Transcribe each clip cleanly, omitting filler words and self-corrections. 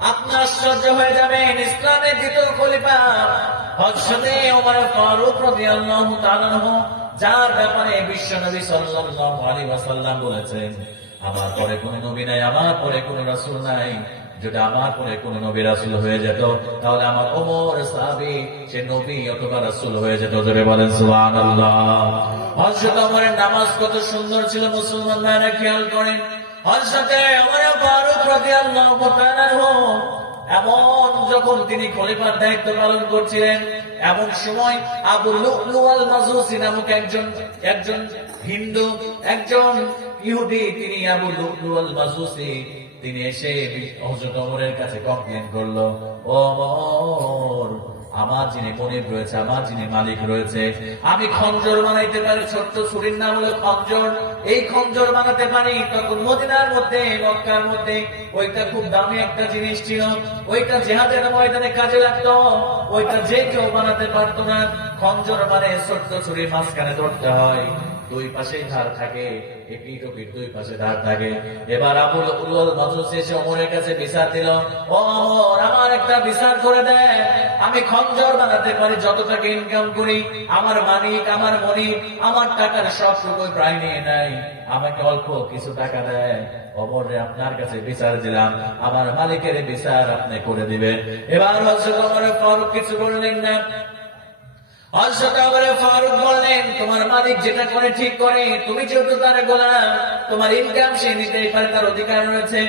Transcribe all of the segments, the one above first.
আপনি আশ্চর্য হয়ে যাবেন, ইসলামের দ্বিতীয় খলিফা হযরতে ওমর ফারুক রাদিয়াল্লাহু তাআলা আনহু, যার ব্যাপারে বিশ্বনবী সাল্লাল্লাহু আলাইহি ওয়াসাল্লাম বলেছেন, আমার পরে কোনো নবী নাই, আমার পরে কোনো রাসূল নাই। যদি আমার পরে কোনো নবী রাসূল হয়ে যেত, তাহলে আমার ওমর সাহাবী সে নবী অথবা রাসূল হয়ে যেত। জোরে বলেন সুবহানাল্লাহ। হযরত ওমরের নামাজ কত সুন্দর ছিল, মুসলমান ভাইরা খেয়াল করেন। হযরতে ওমর ফারুক রাদিয়াল্লাহু তাআলা আনহু এমন যখন তিনি খলিফার দায়িত্ব পালন করছিলেন, এমন সময় আবু লু'লু আল মাজুসি নামক একজন হিন্দু, একজন ইহুদি, তিনি আবু লু'লু আল মাজুসি, তিনি এসে হযরত ওমরের কাছে কমপ্লেন করলো, ও ওমর, আমার যিনি মনিব রয়েছে, আমার যিনি মালিক রয়েছে, আমি খঞ্জর বানাইতে পারি, ছোট্ট ছুরির নাম হলো খঞ্জর, এই খঞ্জর বানাতে পারি। তখন মদিনার মধ্যে, মক্কার মধ্যে ওইটা খুব দামি একটা জিনিস ছিল, ওইটা জিহাদের ময়দানে কাজে লাগতো, ওইটা যে কেউ বানাতে পারতো না। খঞ্জর মানে ছোট্ট ছুরি, মাঝখানে ধরতে হয়, দুই পাশে ধার থাকে, একই টপির দুই পাশে ধার থাকে। এবার আবু লু'লু আল মাজুসি এসে ওমরের কাছে বিচার দিল, ও ওমর, আমার একটা বিচার করে দেন, আমি খঞ্জর বানাতে পারি, যত টাকা ইনকাম করি, আমার মালিক, আমার মনিব আমার টাকার সবটুকু প্রায় নিয়ে নেয়, আমাকে অল্প কিছু টাকা দেয়। ওমর, আপনার কাছে বিচার দিলাম, আমার মালিকের বিচার আপনি করে দিবেন। এবার হযরত ওমর ফারুক কিছু বললেন না। হযরত ওমর ফারুক বললেন, তোমার মালিক যেটা করে ঠিক করে, তুমি যেহেতু তার গোলাম, তোমার ইনকাম সে নিতেই পারে, তার অধিকার রয়েছে।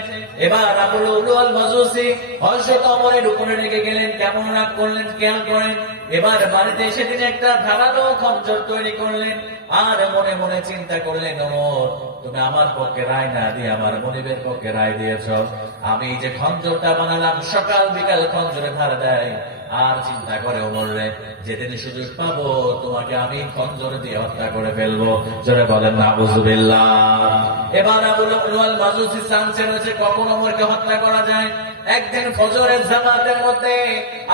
এবার আবু লু'লু আল মাজুসি হযরত ওমরের উপরে রেগে গেলেন, কেমন রাগ করলেন খেয়াল করেন। এবার বাড়িতে এসে তিনি একটা ধারালো খঞ্জর তৈরি করলেন, আর মনে মনে চিন্তা করলেন, ওমর, তুমি আমার পক্ষে রায় না দিয়ে আমার মনিবের পক্ষে রায় দিয়েছ, আমি যে খঞ্জরটা বানালাম, সকাল বিকাল খঞ্জরে ধার দেয়। আর চিন্তা করে ওমর রে, যেদিন সুযোগ পাবো তোমাকে আমি খঞ্জর দিয়ে হত্যা করে ফেলবো। জোরে বলেন নাউযুবিল্লাহ। এবার আবু লু'লু আল মাজুসি চান্সে রয়েছে কখন ওমরকে হত্যা করা যায়। একদিন ফজরের জামাতের মধ্যে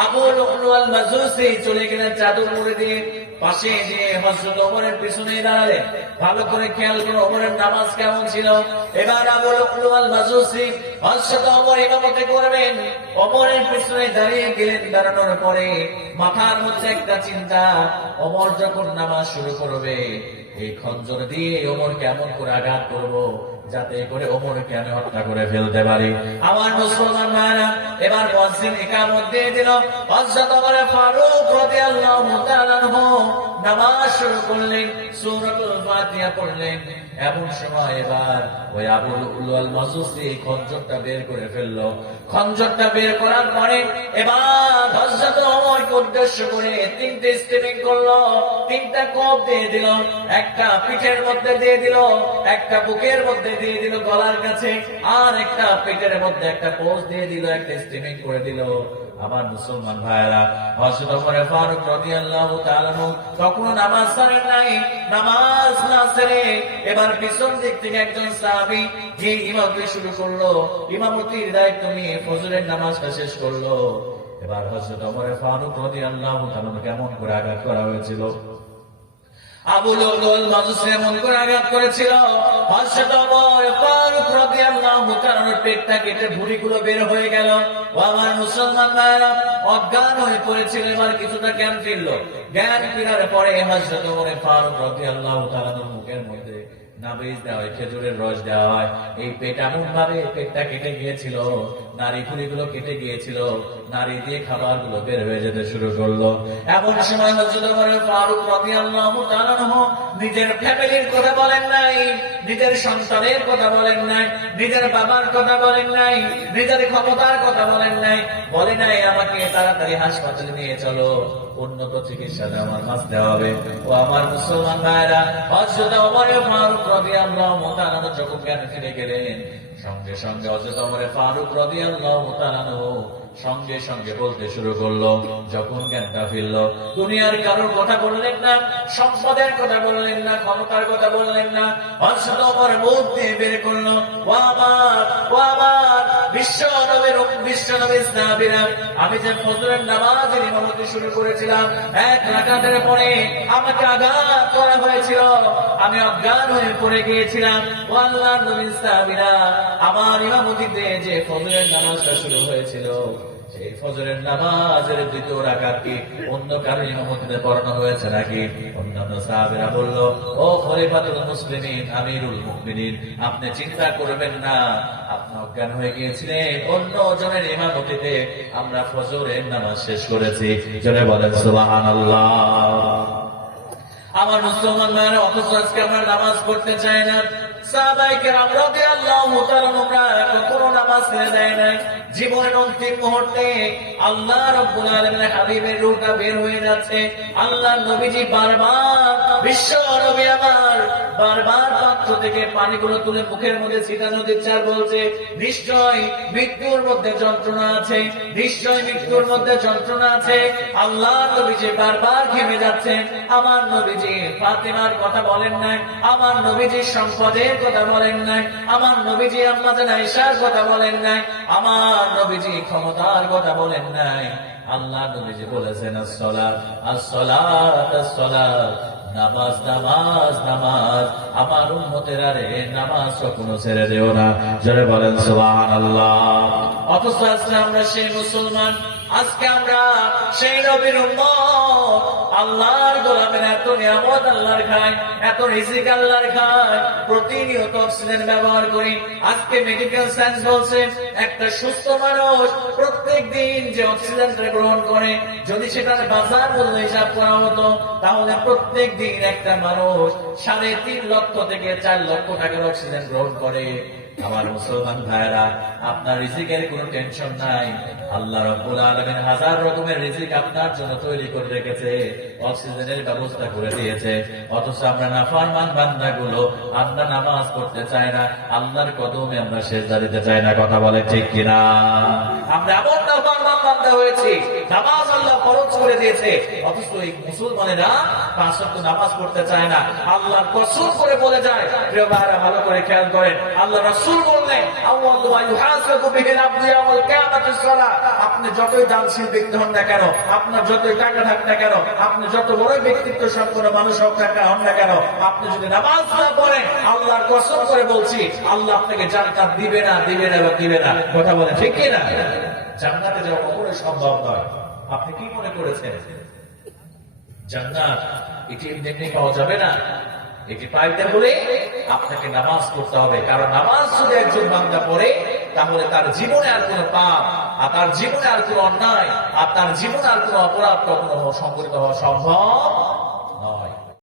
আবু লু'লু আল মাজুসি চলে গেলেন চাদর মুড়ি দিয়ে, পাশে দিয়ে হযরত ওমরের পিছনে দাঁড়ালেন। ভালো করে খেয়াল করে ওমরের নামাজ কেমন ছিল। এবার আবু লু'লু আল মাজুসি হযরত ওমর ইমামতি করবেন, ওমরের পিছনে দাঁড়িয়ে গেলেন। দাঁড়ানোর পরে মাথার মধ্যে একটা চিন্তা, ওমর যখন নামাজ শুরু করবে, এই খঞ্জর দিয়ে ওমর কেমন করে আঘাত করব, যাতে করে ওমরকে আমি হত্যা করে ফেলতে পারি। আমার মুসলমান ভাইরা, এবার মুয়াজ্জিন ইকামত দিয়ে দিল। হযরত ওমর ফারুক রাদিয়াল্লাহু তাআলা আনহু নামাজ শুরু করলেন, সূরাতুল ফাতিহা পড়লেন। এমন সময় এবার ওই আবু লু'লু আল মাজুসি খঞ্জরটা বের করে ফেললো। খঞ্জরটা বের করার পরে এবার হযরত ওমরকে উদ্দেশ্য করে তিনটে স্টেপিং করলো, তিনটা কোপ দিয়ে দিল, একটা পিঠের মধ্যে দিয়ে দিল, একটা বুকের মধ্যে দিয়ে দিল গলার কাছে, আর একটা পেটের মধ্যে একটা পোজ দিয়ে দিল, একটা স্টেপিং করে দিল। আমার মুসলমান ভাইয়েরা, হযরত ওমর ফারুক রাদিয়াল্লাহু তাআলা তখনও নামাজ ছাড়েন নাই। নামাজ না ছেড়ে এবার পিছন দিক থেকে একজন সাহাবী যে ইমামতি শুরু করলো, ইমামতির দায়িত্ব নিয়ে ফজরের নামাজটা শেষ করলো। এবার হযরত ওমর ফারুক রাদিয়াল্লাহু তাআলা কেমন করে আঘাত করা হয়েছিল, আবু লু'লু আল মাজুসি এমন করে আঘাত করেছিল, হযরত ওমর ফারুক রাদিয়াল্লাহু তাআলার পেটটা কেটে ভুঁড়িগুলো বের হয়ে গেল। ও আমার মুসলমান ভাইরা, অজ্ঞান হয়ে পড়েছিল। এবার কিছুটা জ্ঞান ফিরল। জ্ঞান ফেরার পরে হযরত ওমর ফারুক রাদিয়াল্লাহু তাআলার মুখের মধ্যে নাবিজ দেওয়া হয়, খেজুরের রস দেওয়া হয়। এই পেট এমন ভাবে পেটটা কেটে গিয়েছিল, নারী খুলিগুলো কেটে গিয়েছিল, নারী দিয়ে খাবার গুলো বের হয়ে যেতে শুরু করলো। এমন সময় হযরত ওমর ফারুক রাদিয়াল্লাহু তাআলা নিজের ফ্যামিলির কথা বলেন নাই, নিজের সন্তানের কথা বলেন নাই, নিজের বাবার কথা বলেন নাই, নিজের ক্ষমতার কথা বলেন নাই, বলে নাই আমাকে তাড়াতাড়ি হাসপাতালে নিয়ে চলো, উন্নত চিকিৎসাতে আমার বাঁচতে হবে। ও আমার মুসলমান ভাইরা, হযরত ওমর ফারুক রাদিয়াল্লাহু তাআলা যখন জ্ঞান ফিরে গেলেন, সঙ্গে সঙ্গে হযরত ওমর ফারুক রাদিয়াল্লাহু তাআলা সঙ্গে সঙ্গে বলতে শুরু করলো। যখন জ্ঞানটা ফিরল, দুনিয়ার কারোর কথা বললেন না, সম্পদের কথা বললেন না, ক্ষমতার কথা বললেন না। হযরত ওমর মুখ দিয়ে বের করলো, ও আমার বিশ্বনবীর সাহাবীরা, আমি যে ফজরের নামাজের ইমামতি শুরু করেছিলাম, এক রাকাতের পরে আমাকে আঘাত করা হয়েছিল, আমি অজ্ঞান হয়ে পড়ে গিয়েছিলাম। ও আল্লাহর নবীর সাহাবীরা, আমার ইমামতিতে যে ফজরের নামাজটা শুরু হয়েছিল, সেই ফজরের নামাজের দ্বিতীয় রাকাত কি অন্য কারো ইমামতিতে পড়ানো হয়েছে নাকি? অন্যান্য সাহাবীরা বলল, ও খলিফাতুল মুসলিমিন, আমিরুল মুমিনিন, আপনি চিন্তা করবেন না, আপনি অজ্ঞান হয়ে গিয়েছিলেন, অন্য জনের ইমামতিতে আমরা ফজরের নামাজ শেষ করেছি। জোরে বলেন সুবহানাল্লাহ। আমার মুসলমান ভাইরা, অথচ আজকে আমরা নামাজ পড়তে চাই না। সাহাবায়ে কেরাম রাদিয়াল্লাহু তাআলা কখনো নামাজ ছেড়ে দেয় নাই। জীবনের অন্তিম মুহূর্তে আল্লাহ রাব্বুল আলামিনের হাবিবের রূহটা বের হয়ে যাচ্ছে, আল্লাহর নবীজি বারবার, বিশ্ব নবী আমার বারবার পাত্র থেকে পানিগুলো তুলে মুখের মধ্যে ছিটানো দিচ্ছে আর বলছে, নিশ্চয় মৃত্যুর মধ্যে যন্ত্রণা আছে, নিশ্চয় মৃত্যুর মধ্যে যন্ত্রণা আছে। আল্লাহ নবীজি বারবার ঘেমে যাচ্ছেন। আমার নবীজি ফাতেমার কথা বলেন নাই, আমার নবীজি সম্পদের কথা বলেন নাই, আমার নবীজি আম্মা জান আয়েশার কথা বলেন নাই, আমার নবীজি ক্ষমতার কথা বলেন নাই। আল্লাহ নবীজি বলেছেন, আসসালাত আসসালাত আসসালাত, নামাজ নামাজ নামাজ। আমার উম্মতেরা রে, নামাজ কখনো ছেড়ে দিও না। জোরে বলেন সুবহানাল্লাহ। অথচ আজকে আমরা সেই মুসলমান, আজকে আমরা সেই নবীর উম্মত, আল্লাহর গোলামের এত নিয়ামত আল্লাহর খায়, এত রিজিক আল্লাহর খায়, প্রতিনিয়ত অক্সিজেন ব্যবহার করি। আজকে মেডিকেল সায়েন্স বলছে, একটা সুস্থ মানুষ প্রত্যেক দিন যে অক্সিজেনটা গ্রহণ করে, যদি সেটার বাজার মূল্য হিসাব করা হতো, তাহলে প্রত্যেক দিন একটা মানুষ 3.5 লক্ষ থেকে 4 লক্ষ টাকার অক্সিজেন গ্রহণ করে। আমার মুসলমান ভাইরা, আপনার রিজিকের কোনো টেনশন নাই। আল্লাহ রাব্বুল আলামিন হাজার রকমের রিজিক আপনার জন্য তৈরি করে রেখেছে, অক্সিজেনের ব্যবস্থা করে দিয়েছে। অথচ আমরা নাফরমান বান্দাগুলো, আমরা নামাজ পড়তে চাই না, আল্লাহর কদমে আমরা সিজদা দিতে চাই না। কথা বলে ঠিক কিনা? আমরা এমন নাফরমান বান্দা হয়েছি, নামাজ আল্লাহ ফরজ করে দিয়েছে, অথচ এই মুসলমানেরা 5 ওয়াক্ত নামাজ পড়তে চায় না। আল্লাহর কসম করে বলে যায়, প্রিয় ভাইরা ভালো করে খেয়াল করেন, আল্লাহ রাসূল বললেন, আউয়ালু মা ইউহাসাবু বিহিল আবদু ইয়াউমাল কিয়ামাতিস সালাহ। আপনি যতই দানশীল ব্যক্তি হন না কেন, আপনার যতই টাকা থাক না কেন, আপনি যত বড় ব্যক্তিত্ব সম্পন্ন মানুষ হন না কেন, আপনি যদি নামাজ না পড়েন, আল্লাহর কসম করে বলছি, আল্লাহ আপনাকে জান্নাত দিবে না, দিবে না, দিবে না। কথা বলেন ঠিক কি না? জান্নাতে যাওয়া কখনোই সম্ভব নয়। আপনি কি মনে করেছেন জান্নাত এটি এমনি পাওয়া যাবে না? এটি পাইতে হলে আপনাকে নামাজ পড়তে হবে। কারণ নামাজ যদি একজন বান্দা পড়ে, তাহলে তার জীবনে আর কোনো পাপ, আর তার জীবনে আর কোনো অন্যায়, আর তার জীবনে আর কোনো অপরাধ কখনো সংঘটিত হওয়া সম্ভব